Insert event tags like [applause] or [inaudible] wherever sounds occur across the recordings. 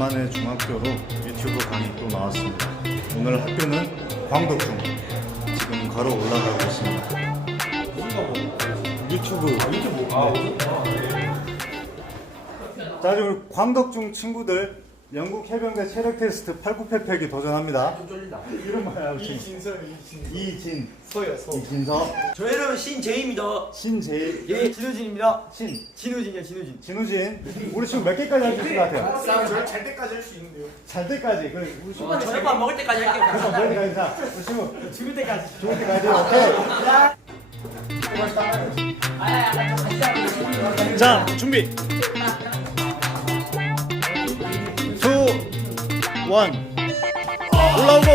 간만에 중학교로 유튜브 강의 또 나왔습니다. 오늘 학교는 광덕중 지금 걸어 올라가고 있습니다. 유튜브 유튜브 자 지금 광덕중 친구들 영국 해병대 체력 테스트 8988기 도전합니다. 이름 뭐야? 이진서 이진 이진 서야 서 이진서 저 이름은 신재입니다. 신재일 예, 진우진입니다. 신 진우진이야, 진우진. 진우진 우리 지금 몇 개까지 할 수 있을 것 같아요? 싸움 잘 때까지 할 수 있는데요 잘 때까지 그래 우리 친구 어, 저녁밥 먹을 때까지 할게요. 그래서 몇 개까지 자 우리 친구 죽을 때까지. 좋을 때까지 오케이 자 준비 원. 올라오고.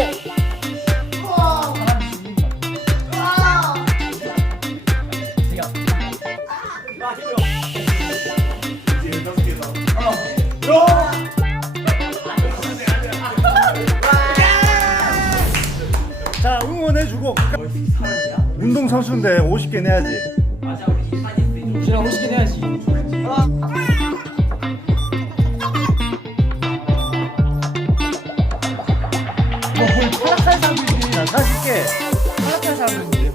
자 응원해주고. 운동 선수인데 50개 내야지. 맞아, 우리 사진 제가 50개 내야지. 나 40개 탈락한 사람인데.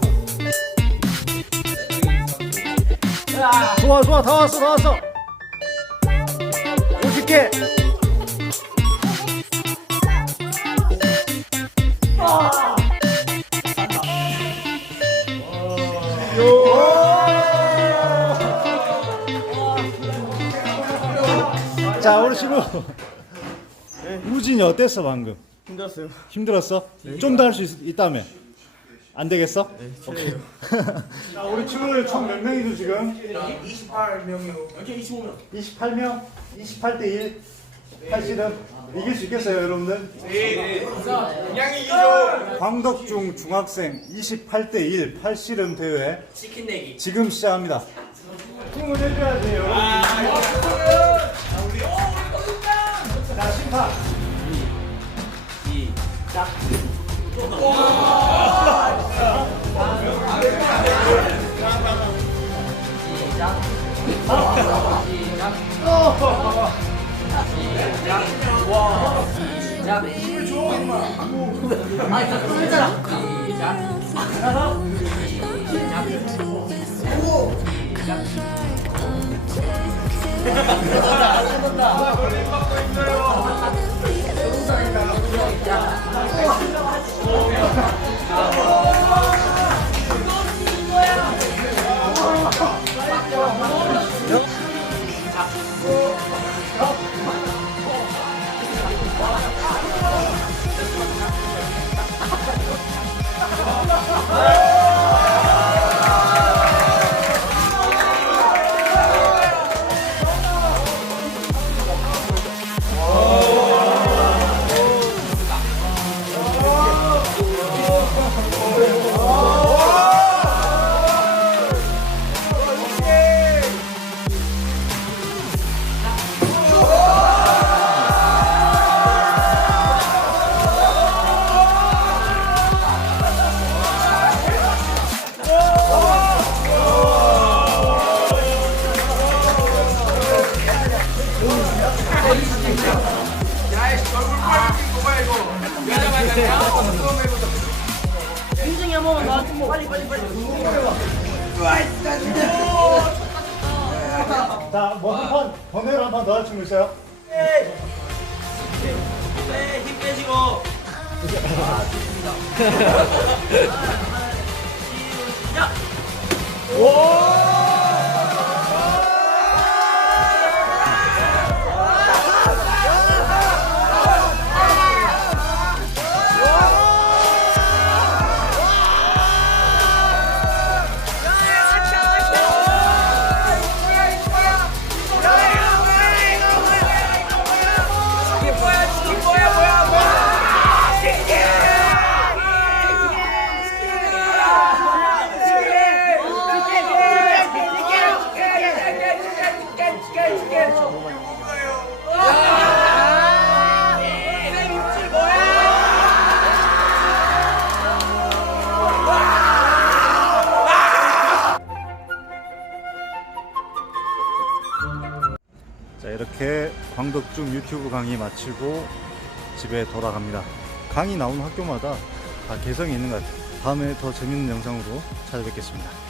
좋아 좋아 다 왔어 다 왔어 50개 자 우리 친구 우진이 어땠어 방금? 힘들었어요. 힘들었어? 좀 더 할 수 있다며? 안 되겠어? 오케이. [laughs] 자, 우리 친구들 총몇 명이죠 지금? 28명이요 이렇게 25명. 28명? 28대 1? 팔씨름 이길 수 있겠어요 여러분들? 양이 이죠 광덕중 중학생 28대 1 팔씨름 대회 치킨 내기. 지금 시작합니다. 힘을 내줘야지 여러 야, 힘을 줘, 임마. 아니, 다 끊었잖아. 시작. 인증이 한 번만 나와주고 빨리 빨리 빨리. 자, 뭐한판 번외로 한 판더할수 있어요? 네, 힘 빼시고. 아, 좋습니다. 시작. 아, 광덕중 유튜브 강의 마치고 집에 돌아갑니다. 강의 나오는 학교마다 다 개성이 있는 것 같아요. 다음에 더 재밌는 영상으로 찾아뵙겠습니다.